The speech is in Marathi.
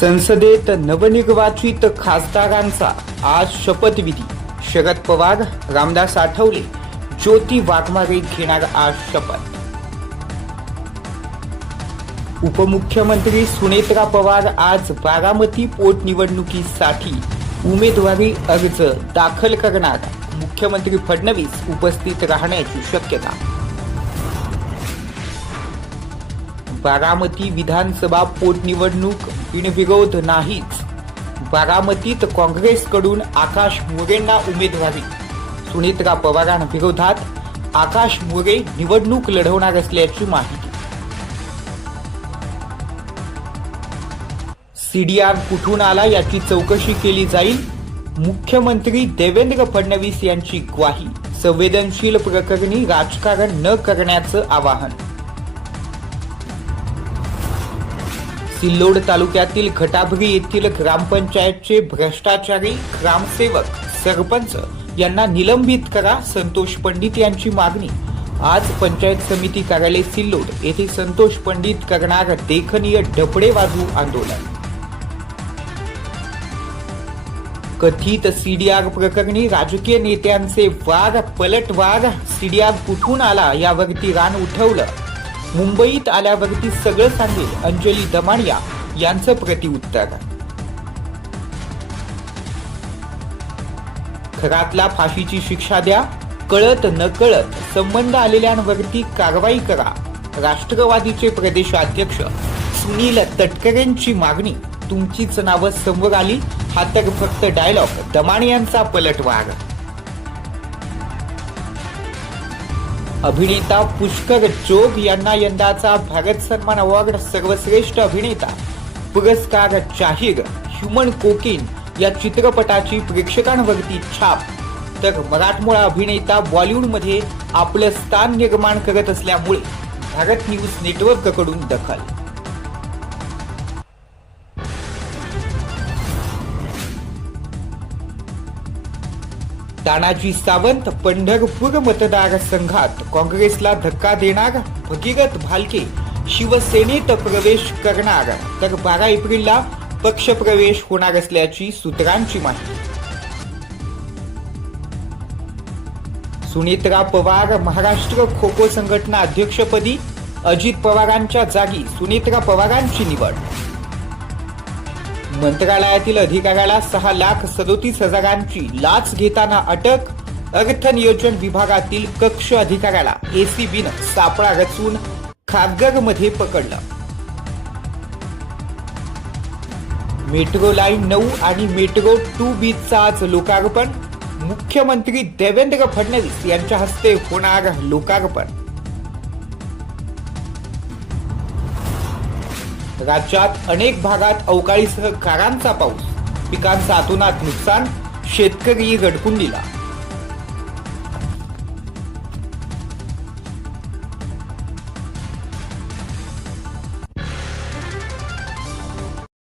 संसदेत नवनिर्वाचित खासदारांचा आज शपथविधी. शरद पवार, रामदास आठवले, ज्योती वाघमारे घेणार आज शपथ. उपमुख्यमंत्री सुनेत्रा पवार आज बारामती पोटनिवडणुकीसाठी उमेदवारी अर्ज दाखल करणार. मुख्यमंत्री फडणवीस उपस्थित राहण्याची शक्यता. बारामती विधानसभा पोटनिवडणूक बिनविरोध नाहीच. बारामतीत काँग्रेसकडून आकाश मोरेंना उमेदवारी. सुनेत्रा पवारांविरोधात आकाश मोरे निवडणूक लढवणार असल्याची माहिती. सीडीआर कुठून आला याची चौकशी केली जाईल. मुख्यमंत्री देवेंद्र फडणवीस यांची ग्वाही. संवेदनशील प्रकरणी राजकारण न करण्याचं आवाहन. सिल्लोड तालुक्यातील घटाभरी येथील ग्रामपंचायतचे भ्रष्टाचारी ग्रामसेवक सरपंच यांना निलंबित करा. संतोष पंडित यांची मागणी. आज पंचायत समिती कार्यालय सिल्लोड येथे संतोष पंडित करणार देखणीय डफडे वाजवू आंदोलन. कथित सीडीआर प्रकरणी राजकीय नेत्यांचे वार पलटवार. सीडीआर कुठून आला यावरती रान उठवलं. मुंबईत आल्यावरती सगळं सांगेल, अंजली दमानिया यांचं प्रतिउत्तर. खरातला फाशीची शिक्षा द्या. कळत नकळत संबंध आलेल्यांवरती कारवाई करा. राष्ट्रवादीचे प्रदेशाध्यक्ष सुनील तटकरेंची मागणी. तुमचीच नावं समोर आली, हा तर फक्त डायलॉग. दमानियांचा पलटवार. अभिनेता पुष्कर जोग यांना यंदाचा भारत सन्मान अवॉर्ड सर्वश्रेष्ठ अभिनेता पुरस्कार जाहीर. ह्युमन कोकीन या चित्रपटाची प्रेक्षकांवरती छाप. तर मराठमोळा अभिनेता बॉलिवूडमध्ये आपलं स्थान निर्माण करत असल्यामुळे भारत न्यूज नेटवर्ककडून दखल. तानाजी सावंत पंढरपूर मतदारसंघात काँग्रेसला धक्का देणार. भगीरथ भालके शिवसेनेत प्रवेश करणार. तर 12 एप्रिलला पक्षप्रवेश होणार असल्याची सूत्रांची माहिती. सुनेत्रा पवार महाराष्ट्र खो खो संघटना अध्यक्षपदी. अजित पवारांच्या जागी सुनेत्रा पवारांची निवड. मंत्रालयातील अधिकाऱ्याला 6,37,000ची लाच घेताना अटक. अर्थ नियोजन विभागातील कक्ष अधिकाऱ्याला एसीबीनं सापळा रचून खारघरमध्ये पकडलं. मेट्रो लाईन 9 आणि मेट्रो 2B चा आज लोकार्पण. मुख्यमंत्री देवेंद्र फडणवीस यांच्या हस्ते होणार लोकार्पण. राज्यात अनेक भागात अवकाळीसह गारांचा पाऊस. पिकांचं अतोनात नुकसान. शेतकरी रडकुंडीला.